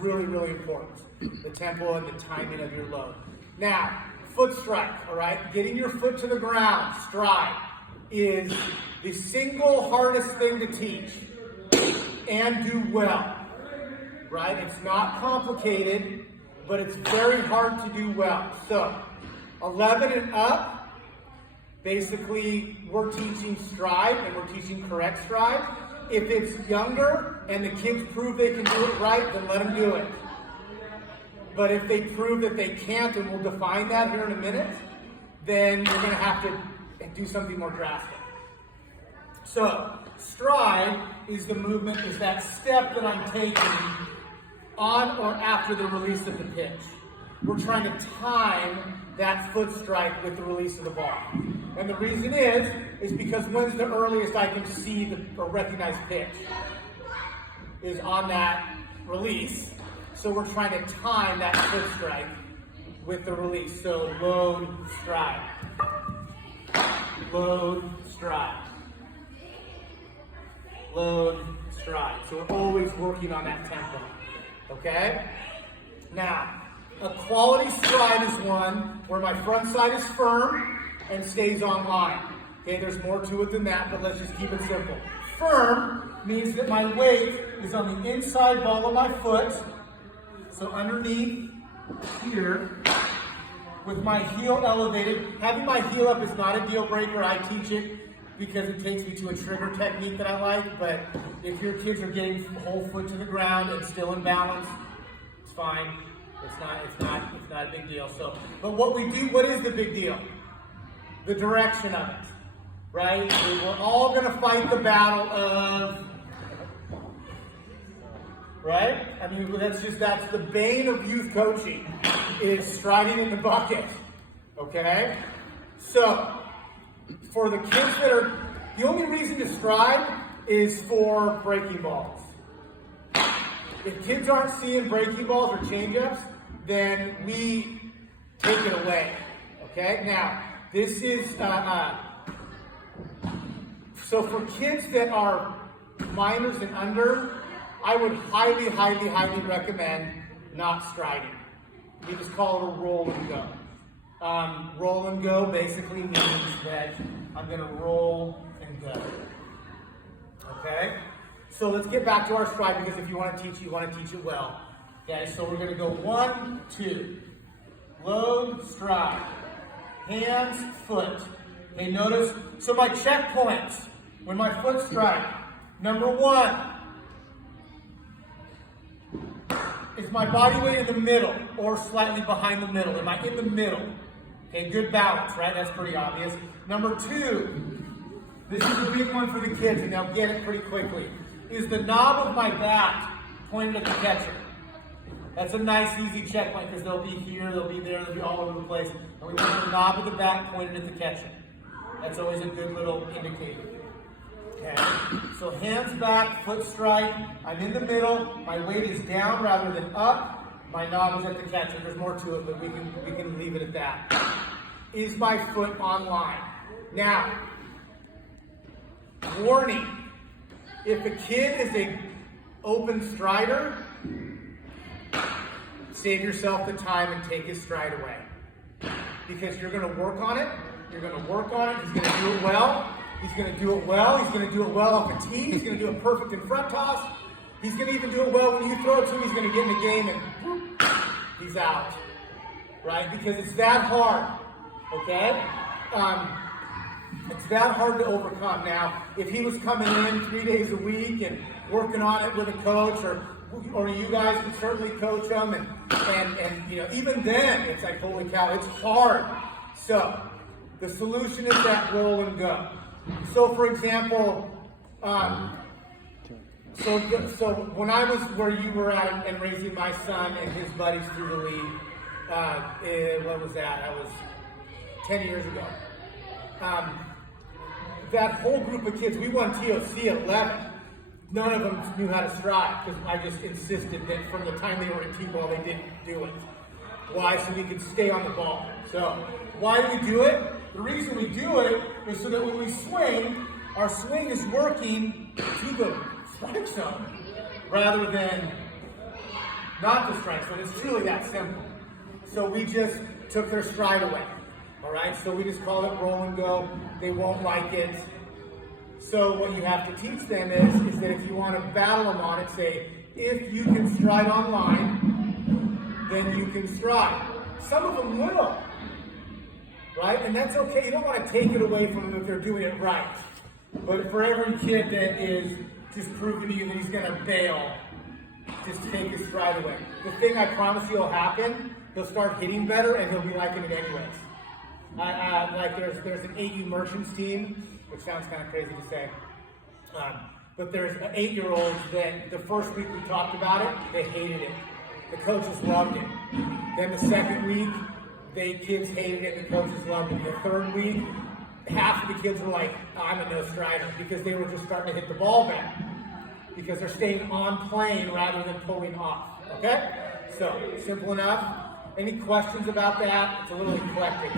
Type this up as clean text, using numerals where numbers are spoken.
really, really important. The tempo and the timing of your load. Now, foot strike, all right? Getting your foot to the ground, stride, is the single hardest thing to teach and do well, right? It's not complicated, but it's very hard to do well. So, 11 and up, basically we're teaching stride and we're teaching correct stride. If it's younger and the kids prove they can do it right, then let them do it. But if they prove that they can't, and we'll define that here in a minute, then you're going to have to do something more drastic. So, stride is the movement, is that step that I'm taking on or after the release of the pitch. We're trying to time that foot strike with the release of the ball. And the reason is because when's the earliest I can see or recognize pitch? Is on that release. So we're trying to time that foot strike with the release. So load, stride. Load, stride. Load, stride. So we're always working on that tempo. Okay? Now, a quality stride is one where my front side is firm and stays on line. Okay, there's more to it than that, but let's just keep it simple. Firm means that my weight is on the inside ball of my foot, so underneath here, with my heel elevated. Having my heel up is not a deal breaker. I teach it because it takes me to a trigger technique that I like, but if your kids are getting whole foot to the ground and still in balance, it's fine. It's not a big deal. So, but what is the big deal? The direction of it, right? We're all going to fight the battle of, right? I mean, that's the bane of youth coaching, is striding in the bucket, okay? So, for the kids the only reason to stride is for breaking balls. If kids aren't seeing breaking balls or change-ups, then we take it away, okay? Now, this is, so for kids that are minors and under, I would highly, highly, highly recommend not striding. We just call it a roll and go. Roll and go basically means that I'm going to roll and go. Okay? So let's get back to our stride, because if you want to teach it, you want to teach it well. Okay, so we're going to go 1, 2. Load, stride. Hands, foot. Okay, notice, so my checkpoints when my foot stride. Number 1 is my body weight in the middle or slightly behind the middle. Am I in the middle? Okay, good balance, right? That's pretty obvious. Number 2, this is a big one for the kids, and they'll get it pretty quickly, is the knob of my bat pointed at the catcher. That's a nice, easy checkpoint, because they'll be here, they'll be there, they'll be all over the place. And we want the knob of the bat pointed at the catcher. That's always a good little indicator. Okay, so hands back, foot strike. I'm in the middle. My weight is down rather than up. My knob is at the catcher. There's more to it, but we can leave it at that. Is my foot on line? Now, warning: if a kid is an open strider, save yourself the time and take his stride away, because you're going to work on it. You're going to work on it. He's going to do it well. He's going to do it well. He's going to do it well off a tee. He's going to do it perfect in front toss. He's going to even do it well when you throw it to him. He's going to get in the game and whoop, he's out, right? Because it's that hard, okay? It's that hard to overcome. Now, if he was coming in 3 days a week and working on it with a coach, or you guys can certainly coach him, and you know, even then, it's like, holy cow, it's hard. So, the solution is that roll and go. So, for example, so when I was where you were at and raising my son and his buddies through the league, what was that? That was 10 years ago. That whole group of kids, we won TOC at 11. None of them knew how to stride, because I just insisted that from the time they were in T-ball, they didn't do it. Why? So we could stay on the ball. So, why do we do it? The reason we do it is so that when we swing, our swing is working to the strike zone, rather than not the strength, but it's truly that simple. So we just took their stride away. All right, so we just call it roll and go. They won't like it. So what you have to teach them is that if you want to battle them on it, say, if you can stride online, then you can stride. Some of them will, right? And that's okay. You don't want to take it away from them if they're doing it right. But for every kid that is just proving to you that he's going to bail, just take his stride away. The thing I promise you will happen, he'll start hitting better and he'll be liking it anyways. Like there's an AU Merchants team, which sounds kind of crazy to say, but there's 8-year-olds that the first week we talked about it, they hated it. The coaches loved it. Then the second week, kids hated it, the coaches loved it. The third week, half of the kids were like, I'm a no strider, because they were just starting to hit the ball back. Because they're staying on plane rather than pulling off. Okay? So, simple enough. Any questions about that? It's a little eclectic.